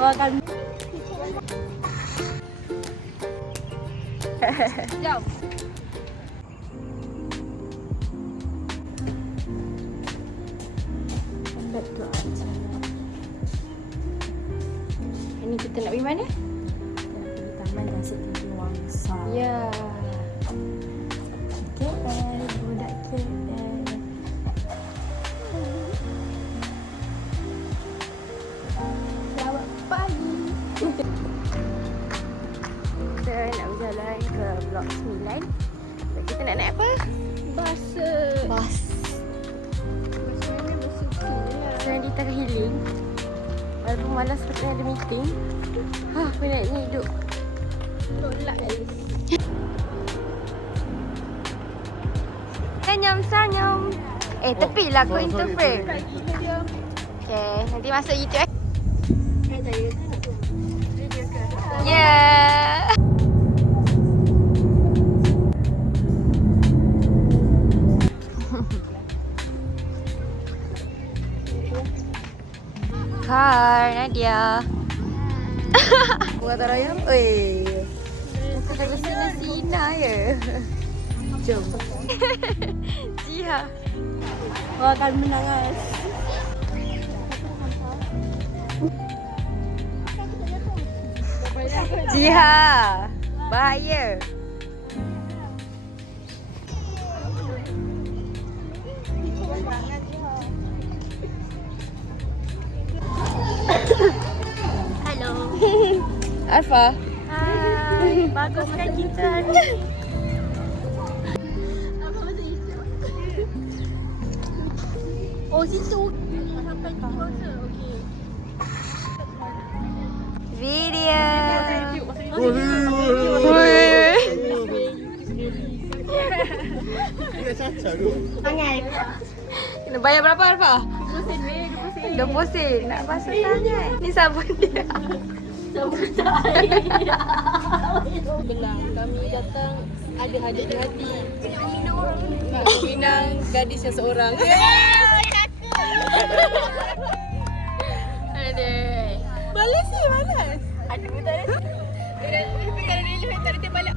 akan jom. Lambat tu aja. Ini kita nak pergi mana? Nak pergi Taman dan Setinggi Wangsa. Ya. KL, budak KL. Selamat pagi. Kita nak berjalan ke Blok 9. So, kita nak naik apa? Bas. Bas. Sekarang di tengah healing. Walaupun malas sebab ada meeting. Penatnya hidup. Tolak guys. Senyum. Tepilah kau interfere. Okay, nanti masuk YouTube. Yeah. Car, Nadia. Buat ayam. Muka dah bersina-sina ya. Jom. Jiha. Kau akan menangis. Jiha. Bahaya. Hello. Alfa. Hai. Bagus kan kita ni. Oh, situ. Sampai tu masa. Okey. Video. Kena bayar berapa Alfa? 20 sen. Nak basuh tangan. Ni sabun dia. Belang, kami datang ada hadiah di hati. Minang gadis yang seorang. Aduh. Balas sih, balas. Aduh, tak ada. Tapi kalau dia tak ada balik.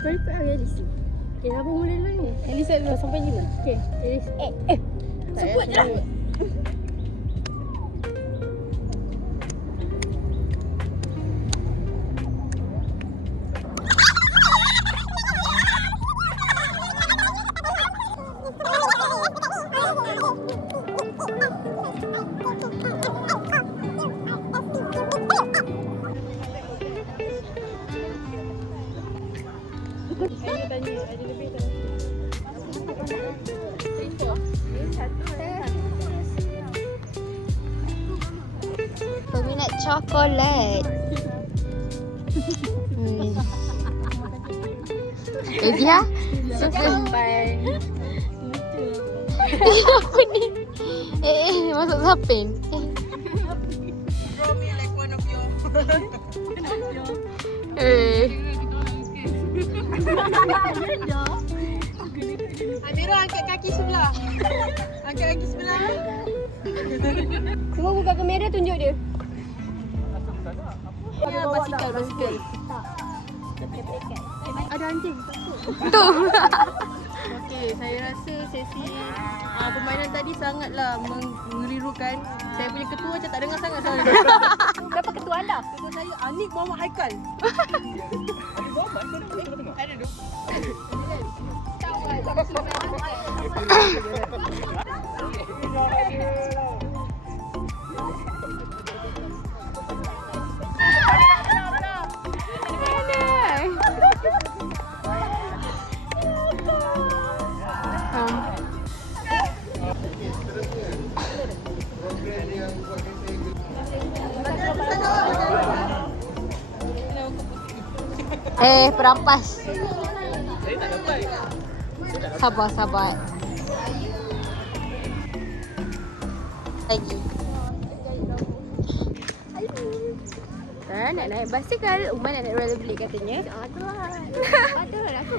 Kau ikut hari Elis ni. Okay, apa mula dulu ni? Elis dulu sampai 5. Okay, Elis. Sebut je lah. Tanya, ada lebih tak? Peminat coklat. Dia Sampai. apa ni? Masuk sapin. Draw me like one of your. Amira angkat kaki sebelah. Angkat kaki sebelah. Cuba buka kamera, tunjuk dia. Ya, basikal. Ada anjing. Tu. Okey, saya rasa sesi permainan tadi sangatlah mengelirukan. Saya punya ketua macam tak dengar sangat soalan dia. Siapa ketua anda? Ketua saya Anik Muhammad Haikal. Ada tu. Perampas. Sabar. Lagi. Sekarang nak naik basikal. Umar nak naik rollerblade katanya. Ada lah aku.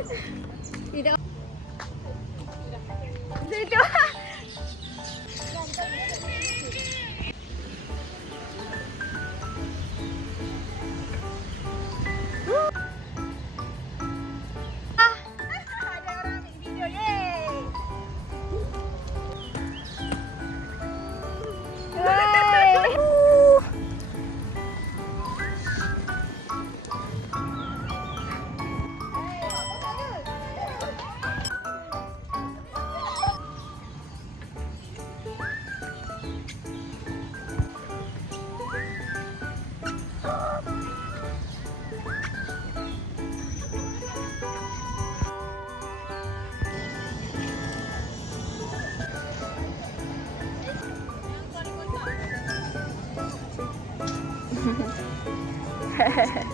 Tidak. Tidak.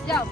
Jom.